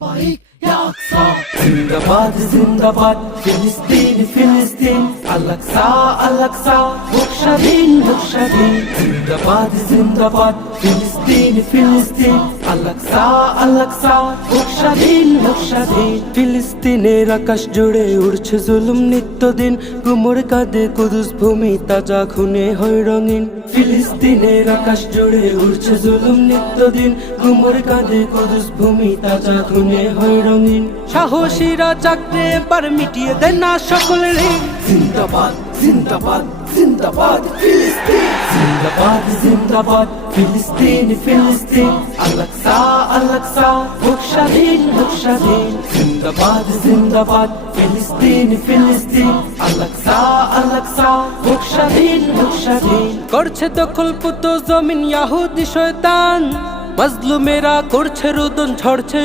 لبيك يا أقصى زندباد زندباد فلسطين فلسطين الأقصى الأقصى بوكشادين بوكشادين زندباد زندباد فلسطين فلسطين الأقصى الأقصى بوكشادين بوكشادين ফিলিস্তিনের আকাশ জুড়ে উড়ছে জুলুম নিত্যদিন গুমর কাঁদে কুদুস ভূমি তাজা খুনে হয় রঙিন ফিলিস্তিনের আকাশ জুড়ে উড়ছে জুলুম নিত্যদিন গুমর কাঁদে কুদুস ভূমি তাজা খুনে হয় রঙিন সাহসীরা চাকরে এবার মিটিয়ে দেন না সকল ঋণ জিন্দাবাদ জিন্দাবাদ জিন্দাবাদ ফিলিস্তিন জিন্দাবাদ জিন্দাবাদ ফিলিস্তিন ফিলিস্তিন আল-আকসা আল-আকসা বুকস্বাধীন বুকস্বাধীন জিন্দাবাদ জিন্দাবাদ ফিলিস্তিন ফিলিস্তিন আল-আকসা আল-আকসা বুকস্বাধীন বুকস্বাধীন করছে দখলপুত জমিন ইহুদি শয়তান মাজলুমেরা করছে রোদন ঝরছে